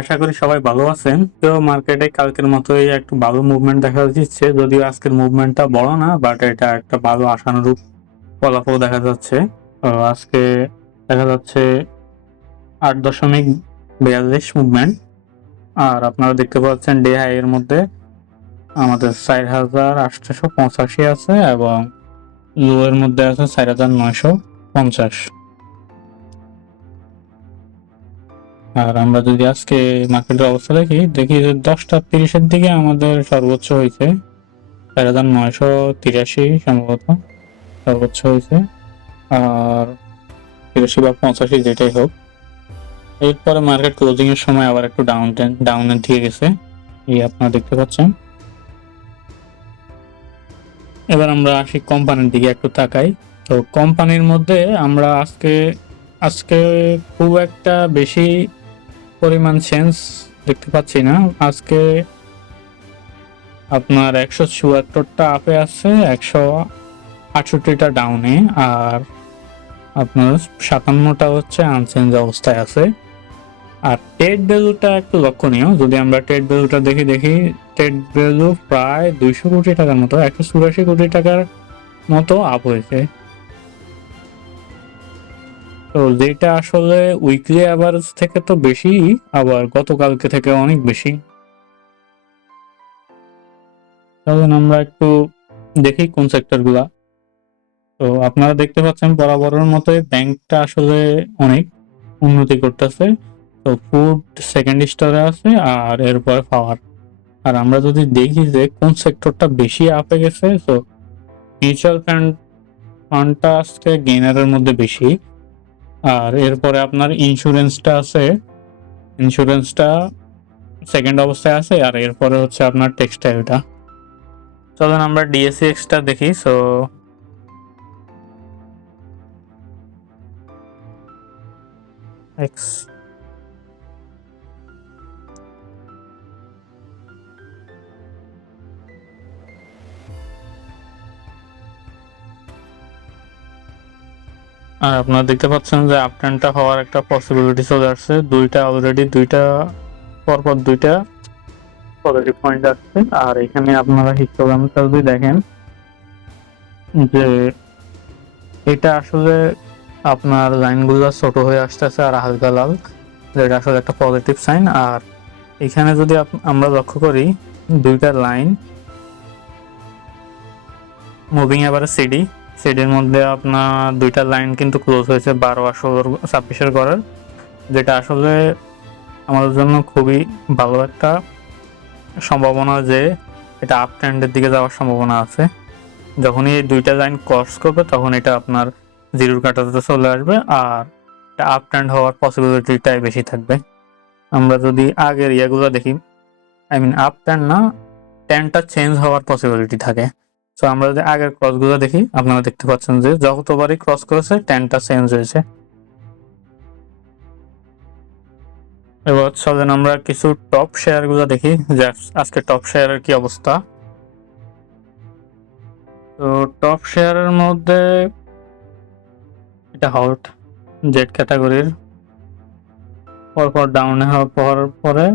আশা করি সবাই ভালো আছেন। তো মার্কেটে কালকের মতোই একটু ভালো মুভমেন্ট দেখা যাচ্ছে, যদিও আজকের মুভমেন্টটা বড় না, বাট এটা একটা ভালো আশানুরূপ ফলাফল দেখা যাচ্ছে। আজকে দেখা যাচ্ছে 8.42 মুভমেন্ট। আর আপনারা দেখতে পাচ্ছেন ডে হাই এর মধ্যে আমাদের 4,885 আছে এবং লো এর মধ্যে আছে 4,950। আর আমরা যদি আজকে মার্কেটের অবস্থা দেখি যে 10টা 30-এর দিকে আমাদের সর্বোচ্চ হয়েছে 4,983 সম্ভবত সর্বোচ্চ হয়েছে। আর 83 বা 85 যেটাই হোক, এরপরে মার্কেট ক্লোজিং এর সময় আবার একটু ডাউনের দিকে গেছে, এই আপনারা দেখতে পাচ্ছেন। এবার আমরা আসি কোম্পানির দিকে একটু তাকাই। তো কোম্পানির মধ্যে আমরা আজকে খুব একটা বেশি পরিমাণ চেঞ্জ দেখতে পাচ্ছি না। আজকে আপনার 174টা আপে আছে, 168টা ডাউনে, আর আপনার 57টা হচ্ছে আনচেঞ্জ অবস্থায় আছে। আর ট্রেড ভ্যালুটা একটু লক্ষণীয়। যদি আমরা ট্রেড ভ্যালুটা দেখি ট্রেড ভ্যালু প্রায় 200 কোটি টাকার মতো, 184 কোটি টাকার মতো আপ হয়েছে। তো যেটা আসলে উইকলি অ্যাভারেজ থেকে তো বেশি, আবার গতকালকে থেকে অনেক বেশি। তখন আমরা একটু দেখি কোন সেক্টর গুলা। তো আপনারা দেখতে পাচ্ছেন বরাবরের মতোই ব্যাংকটা আসলে অনেক উন্নতি করতেছে। তো ফুড সেকেন্ড স্টোরে আছে, আর এরপরে পাওয়ার। আর আমরা যদি দেখি যে কোন সেক্টরটা বেশি আপে গেছে, তো মিউচুয়াল ফান্ডটা আজকে গেইনারের মধ্যে বেশি। আর এরপরে আপনার ইন্স্যুরেন্সটা আছে, ইন্স্যুরেন্সটা সেকেন্ড অবস্থায় আছে, আর এরপরে হচ্ছে আপনার টেক্সটাইলটা। চলেন আমরা ডিএসইএক্সটা দেখি। সো এক্স আর আপনারা দেখতে পাচ্ছেন যে আপট্রেন্ডটা হওয়ার একটা পসিবিলিটি চলে আসছে। দুইটা পরপর দুইটা পজিটিভ পয়েন্ট আসছে। আর এখানে আপনারা হিস্টোগ্রামটা যদি দেখেন যে এটা আসলে আপনার লাইনগুলো ছোট হয়ে আসতেছে আর হালকা লাল, যেটা আসলে একটা পজিটিভ সাইন। আর এখানে যদি আমরা লক্ষ্য করি দুইটা লাইন মুভিং এভারেজ সিডির মধ্যে আপনার দুইটা লাইন কিন্তু ক্লোজ হয়েছে 12 আর 16-26 ঘরের, যেটা আসলে আমাদের জন্য খুবই ভালো একটা সম্ভাবনা যে এটা আপ ট্রেন্ডের দিকে যাওয়ার সম্ভাবনা আছে। যখনই এই দুইটা লাইন ক্রস করবে তখন এটা আপনার জিরোর কাটাতে চলে আসবে, আর এটা আপ ট্রেন্ড হওয়ার পসিবিলিটিটাই বেশি থাকবে। আমরা যদি আগের ইয়েগুলো দেখি, আই মিন আপ ট্রেন্ড না, ট্রেন্ডটা চেঞ্জ হওয়ার পসিবিলিটি থাকে। সো আমরা যদি আগের ক্রসগুলো দেখি, আপনারা দেখতে পাচ্ছেন যে যতবারই ক্রস করেছে ট্রেন্ডটা চেঞ্জ হয়েছে। এবার চলেন আমরা কিছু টপ শেয়ার গুলো দেখি যে আজকে টপ শেয়ারের কি অবস্থা। তো টপ শেয়ারের মধ্যে এটা হল্ট জেড ক্যাটাগরির, পরপর ডাউনে হওয়ার পরে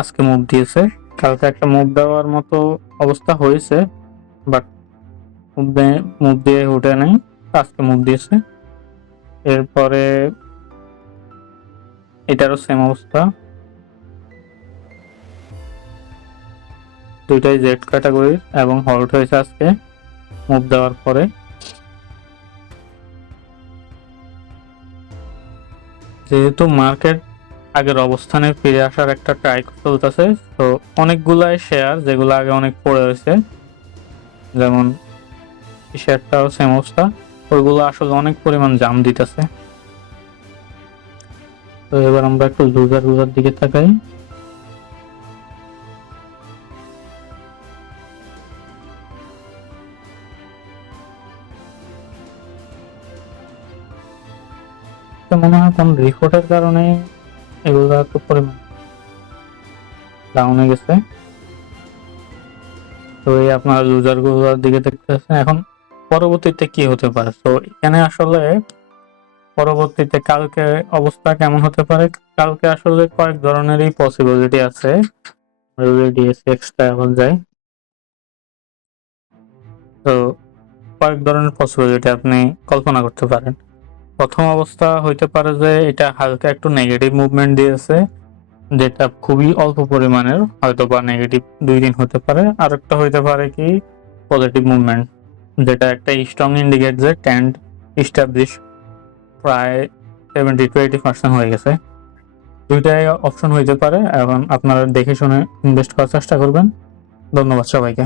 আজকে মুভ দিয়েছে। কালকে একটা মুভ দেওয়ার মতো অবস্থা হয়েছে, বাট মুভ দিয়ে উঠে নেই, আজকে মুভ দিয়েছে। এরপরে এটারও সেম অবস্থা, দুইটাই জেড ক্যাটাগরির এবং হল্ট হয়েছে আজকে মুভ দেওয়ার পরে। যেহেতু মার্কেট আগের অবস্থানে ফিরে আসার একটা ট্রাই চলতেছে, তো অনেকগুলাই শেয়ার যেগুলো আগে অনেক পড়ে রয়েছে, যেমন এই শেয়ারটাও সেম অবস্থা, ওইগুলো আসলে অনেক পরিমাণ জাম দিতেছে। তো এবার আমরা একটু লুজার দিকে তাকাই। তো মনে হয় কোন রিপোর্টের কারণে এগুলো একটু পরিমাণ ডাউনে গেছে। তো এই আপনারা লুজার গুলোর দিকে দেখতেছেন। এখন পরবর্তীতে কি হতে পারে, তো এখানে আসলে পরবর্তীতে কালকে অবস্থা কেমন হতে পারে, কালকে আসলে কয়েক ধরনেরই পসিবিলিটি আছে। যদি ডিএসএক্সটা এখন যাই, তো কয়েক ধরনের পসিবিলিটি আপনি কল্পনা করতে পারেন। প্রথম অবস্থা হইতে পারে যে এটা হালকা একটু নেগেটিভ মুভমেন্ট দিয়েছে, যেটা খুবই অল্প পরিমাণের, হয়তো বা নেগেটিভ 2 দিন হতে পারে। আর একটা হইতে পারে কি পজিটিভ মুভমেন্ট, যেটা একটা স্ট্রং ইন্ডিকেট যে ট্রেন্ড ইস্টাবলিশ প্রায় 70-80% হয়ে গেছে। দুইটাই অপশন হইতে পারে। এখন আপনারা দেখে শুনে ইনভেস্ট করার চেষ্টা করবেন। ধন্যবাদ সবাইকে।